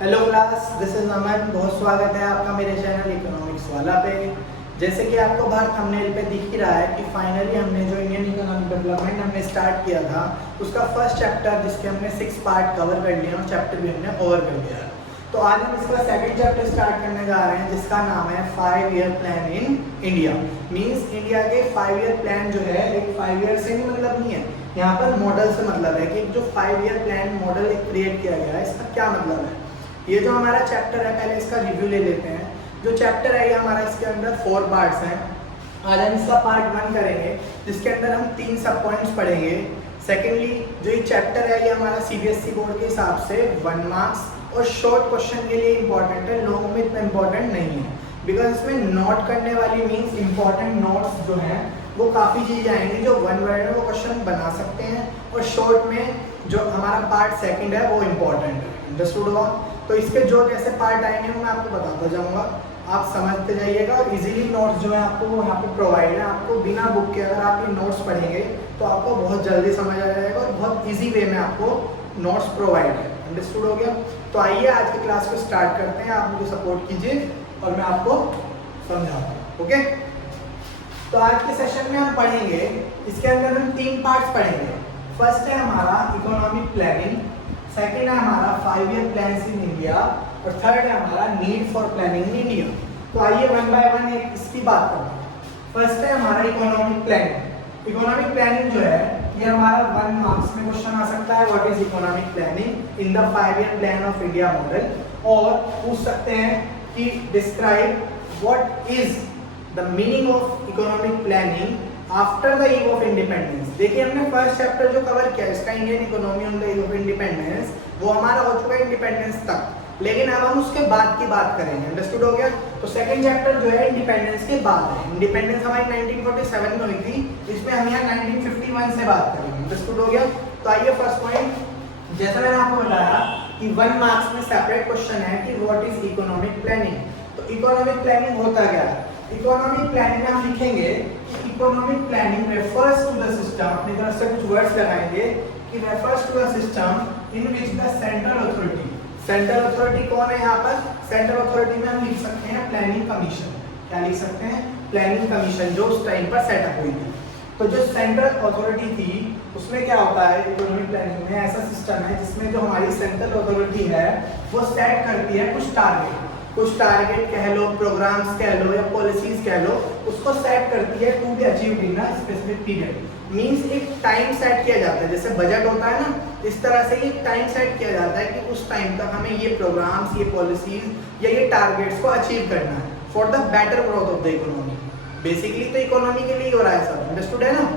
Hello class, this is अमन। बहुत स्वागत है आपका मेरे चैनल इकोनॉमिक्स वाला पे। जैसे कि आपको बाहर थंबनेल पे दिख ही रहा है कि फाइनली हमने जो इंडियन इकोनॉमिक डेवलपमेंट हमने स्टार्ट किया था उसका फर्स्ट चैप्टर जिसके हमने 6 पार्ट कवर कर लिया और चैप्टर भी हमने ओवर कर लिया। तो आज हम इसका सेकंड चैप्टर स्टार्ट करने जा रहे हैं जिसका नाम है 5 year plan in India. Means India के 5 ईयर प्लान जो है एक 5 ईयर से भी मतलब नहीं है, यहाँ पर मॉडल से मतलब है कि जो 5 ईयर प्लान मॉडल क्रिएट किया गया है इसका क्या मतलब है। ये जो हमारा चैप्टर है पहले इसका रिव्यू ले लेते हैं। जो चैप्टर है ये हमारा इसके अंदर 4 पार्ट्स हैं। आज हम इसका पार्ट 1 करेंगे जिसके अंदर हम 3 सब पॉइंट्स पढ़ेंगे। सेकेंडली जो ये चैप्टर है ये हमारा सीबीएसई बोर्ड के हिसाब से 1 मार्क्स और शॉर्ट क्वेश्चन के लिए इंपॉर्टेंट है, लॉन्ग में इतना इंपॉर्टेंट नहीं है बिकॉज इसमें नोट करने वाली मीन्स इंपॉर्टेंट नोट्स जो हैं वो काफ़ी चीज़ें आएंगी जो 1 वर्ड में वो क्वेश्चन बना सकते हैं और शॉर्ट में जो हमारा पार्ट सेकंड है वो इम्पॉर्टेंट है। अंडरस्टूड हुआ? तो इसके जो कैसे पार्ट आएंगे मैं आपको बताता जाऊंगा, आप समझते जाइएगा और इजीली नोट्स जो है आपको वो यहाँ पे प्रोवाइड है। आपको बिना बुक के अगर आप ये नोट्स पढ़ेंगे तो आपको बहुत जल्दी समझ आ जाएगा और बहुत इजी वे में आपको नोट्स प्रोवाइड है। अंडरस्टूड हो गया? तो आइए आज की क्लास को स्टार्ट करते हैं। आप मुझे सपोर्ट कीजिए और मैं आपको समझाता हूँ। ओके, तो आज के सेशन में हम पढ़ेंगे, इसके अंदर हम 3 पार्ट्स पढ़ेंगे। फर्स्ट है हमारा इकोनॉमिक प्लानिंग, सेकेंड है हमारा 5 ईयर प्लान्स इन इंडिया और थर्ड है हमारा need for planning in India. तो आइए 1 बाय 1 एक इसकी बात करते हैं। फर्स्ट है हमारा इकोनॉमिक प्लानिंग। इकोनॉमिक प्लानिंग जो है ये हमारा 1 मार्क्स में क्वेश्चन आ सकता है, what is economic planning in the 5 year plan of India model. और पूछ सकते हैं कि describe what is the meaning of economic planning after the eve of independence. देखिए हमने फर्स्ट चैप्टर जो कवर किया इसका Indian economy on the eve of independence वो हमारा हो चुका है इंडिपेंडेंस तक, लेकिन अब हम उसके बाद की बात करेंगे। अंडरस्टूड हो गया? तो सेकंड चैप्टर जो है इंडिपेंडेंस के बाद है। इंडिपेंडेंस हमारी 1947 में हुई थी, इसमें हम यहाँ 1951 से बात करेंगे। अंडरस्टूड हो गया? तो आइए फर्स्ट पॉइंट, जैसा मैंने आपको बताया कि 1 मार्क्स में सेपरेट क्वेश्चन है कि व्हाट इज इकोनॉमिक प्लानिंग। तो इकोनॉमिक प्लानिंग होता क्या है? इकोनॉमिक प्लानिंग में हम लिखेंगे कि economic planning refers to the system, अपनी तरफ से कुछ वर्ड्स लगाएंगे कि refers to the system in which the central authority, central authority कौन है यहाँ पर? सेंट्रल अथॉरिटी में हम लिख सकते हैं प्लानिंग कमीशन। क्या लिख सकते हैं? प्लानिंग कमीशन, जो उस टाइम पर सेटअप हुई थी। तो जो सेंट्रल अथॉरिटी थी उसमें क्या होता है, इकोनॉमिक प्लानिंग में ऐसा सिस्टम है जिसमें जो हमारी सेंट्रल अथॉरिटी है वो सेट करती है कुछ टारगेट कह लो, प्रोग्राम्स कह लो या पॉलिसीज कह लो, उसको सेट करती है to be achieved in a specific period. Means एक टाइम सेट किया जाता है, जैसे बजट होता है ना, इस तरह से एक टाइम सेट किया जाता है कि उस टाइम तक हमें ये प्रोग्राम्स, ये पॉलिसीज या ये टारगेट्स को अचीव करना है for the better growth of the economy. Basically तो इकोनॉमी के लिए हो रहा है सब। अंडरस्टूड है ना?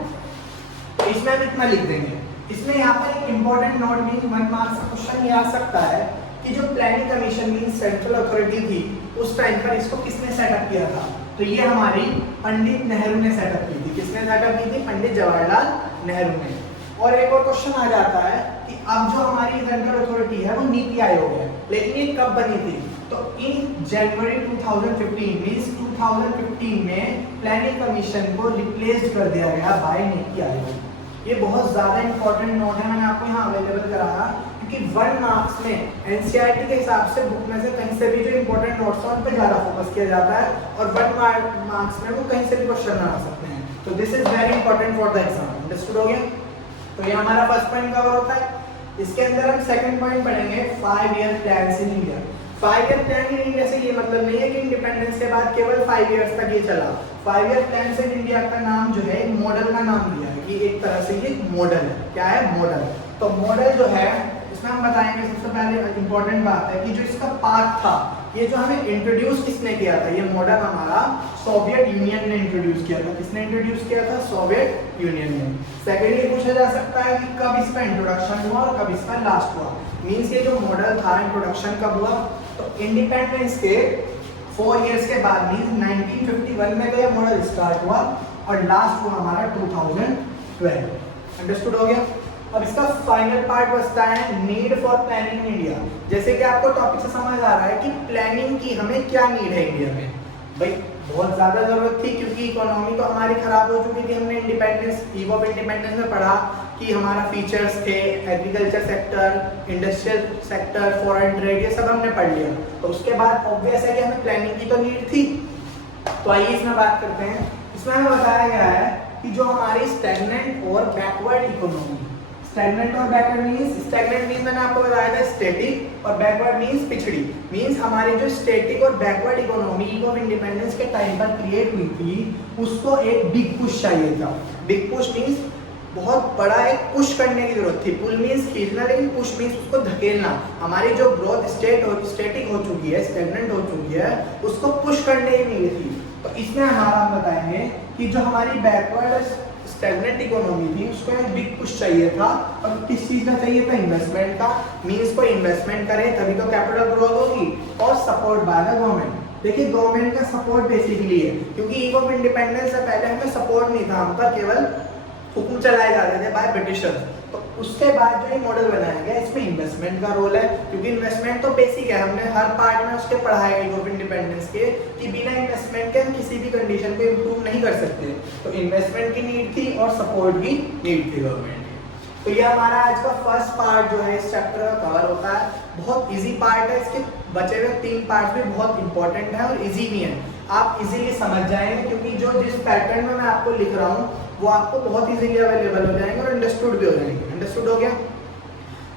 तो इसमें हम इतना लिख देंगे। इसमें यहाँ पर एक इंपॉर्टेंट नोट मीन 1 मार्क्स का क्वेश्चन ये आ सकता है कि जो planning commission mean central authority थी उस टाइम पर इसको किसने सेटअप किया था? तो ये हमारी पंडित नेहरू ने सेटअप की थी। किसने सेटअप की थी? पंडित जवाहरलाल नेहरू ने। और एक और क्वेश्चन आ जाता है कि अब जो हमारी सेंट्रल अथॉरिटी है वो नीति आयोग है, लेकिन ये कब बनी थी? तो इन जनवरी 2015 मींस 2015 में प्लानिंग कमीशन को रिप्लेस कर दिया गया बाय नीति आयोग। ये बहुत ज्यादा इंपॉर्टेंट नोट है, मैंने आपको यहाँ अवेलेबल कराया क्योंकि 1 मार्क्स में एनसीईआरटी के हिसाब से बुक में से कहीं से भी जो इंपॉर्टेंट नोट्स हैं उन पर ज्यादा फोकस किया जाता है और 1 मार्क्स में वो कहीं से भी क्वेश्चन बना सकते हैं। तो this is very important for the exam. Understood हो गया? तो ये हमारा फर्स्ट पॉइंट कवर होता है। इसके अंदर हम सेकंड पॉइंट पढ़ेंगे 5 year plans in India. 5 year plan in India से ये मतलब नहीं है कि इंडिपेंडेंस के बाद केवल 5 इयर्स तक ये चला। 5 ईयर प्लान इन इंडिया का नाम जो है एक मॉडल का नाम दिया है कि एक तरह से ये मॉडल है। क्या है? मॉडल। तो मॉडल जो है इसमें हम बताएंगे सबसे पहले इंपॉर्टेंट बात है कि जो इसका पाथ था, ये जो हमें इंट्रोड्यूस किसने किया था, ये मॉडल हमारा सोवियत यूनियन ने इंट्रोड्यूस किया था। किसने इंट्रोड्यूस किया था? सोवियत यूनियन ने। सेकेंडली पूछा जा सकता है कि कब इसका इंट्रोडक्शन हुआ और कब इसका लास्ट हुआ। मींस ये जो मॉडल था इंट्रोडक्शन कब हुआ? तो इंडिपेंडेंस के 4 इयर्स के बाद मींस 1951 में ये मॉडल स्टार्ट हुआ और लास्ट हुआ हमारा 2012। अंडरस्टूड हो गया? अब इसका फाइनल पार्ट बचता है need for planning in India. जैसे कि आपको टॉपिक से समझ आ रहा है कि प्लानिंग की हमें क्या नीड है इंडिया में। भाई बहुत ज़्यादा ज़रूरत थी क्योंकि इकोनॉमी तो हमारी खराब हो चुकी थी। हमने इंडिपेंडेंस, ईव ऑफ इंडिपेंडेंस में पढ़ा कि हमारा फीचर्स थे, agriculture sector, industrial sector, foreign trade, ये सब हमने पढ़ लिया। तो उसके बाद ऑब्वियस है कि हमें प्लानिंग की तो नीड थी। तो आइए इसमें बात करते हैं। इसमें हमें बताया गया है कि जो हमारी स्टैग्नेंट और बैकवर्ड इकोनॉमी, स्टैग्नेंट और बैकवर्ड मींस, स्टैग्नेंट मींस मैंने आपको बताया था स्टैटिक, और बैकवर्ड मींस पिछड़ी। मींस हमारी जो स्टैटिक और बैकवर्ड इकोनॉमी ऑफ इंडिपेंडेंस के टाइम पर क्रिएट हुई थी, उसको एक बिग पुश चाहिए था। बिग पुश मींस बहुत बड़ा एक पुश करने की जरूरत थी। पुल मींस खींचना, लेकिन पुश मींस उसको धकेलना। हमारी जो ग्रोथ स्टैटिक हो चुकी है, स्टैग्नेंट हो चुकी है, उसको पुश करने की नीड थी। तो इसमें हमारा बताएंगे कि जो हमारी बैकवर्ड स्टैग्नेंट इकोनॉमी थी, उसको एक बिग पुश चाहिए था। और किस चीज का चाहिए था? इन्वेस्टमेंट का। मींस को इन्वेस्टमेंट करें तभी तो कैपिटल ग्रोथ होगी, और सपोर्ट बाय द गवर्नमेंट। देखिए गवर्नमेंट का सपोर्ट बेसिकली है, क्योंकि ईव ऑफ इंडिपेंडेंस से पहले हमें सपोर्ट नहीं था, हम पर केवल हुक्म चलाए जाते थे बाय ब्रिटिशर्स। तो उसके बाद जो ये मॉडल बनाया गया, इसमें इन्वेस्टमेंट का रोल है, क्योंकि इन्वेस्टमेंट तो बेसिक है, हमने हर पार्ट में उसके पढ़ा है ईव ऑफ इंडिपेंडेंस के, कि बिना इन्वेस्टमेंट के हम किसी भी कंडीशन को इम्प्रूव नहीं कर सकते। तो इन्वेस्टमेंट की नीड थी और सपोर्ट की नीड थी गवर्नमेंट की। तो ये हमारा आज का फर्स्ट पार्ट जो है इस चैप्टर का कवर होता है। बहुत इजी पार्ट है, इसके बचे हुए 3 पार्ट भी बहुत इंपॉर्टेंट है और इजी भी है। आप इजीली समझ जाएंगे, क्योंकि जिस पैटर्न में मैं आपको लिख रहा हूँ वो आपको बहुत इजीली अवेलेबल हो जाएंगे और अंडरस्टूड भी हो जाएंगे। अंडरस्टूड हो गया?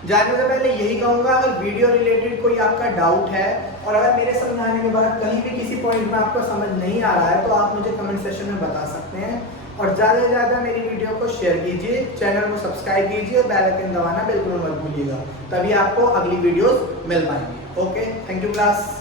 जाने से पहले यही कहूँगा, अगर वीडियो रिलेटेड कोई आपका डाउट है और अगर मेरे समझाने के बाद कहीं भी किसी पॉइंट में आपको समझ नहीं आ रहा है, तो आप मुझे कमेंट सेक्शन में बता सकते हैं। और ज़्यादा से ज़्यादा मेरी वीडियो को शेयर कीजिए, चैनल को सब्सक्राइब कीजिए और बेल आइकन दबाना बिल्कुल मत भूलिएगा, तभी आपको अगली वीडियोस मिल पाएंगी। Okay, thank you class.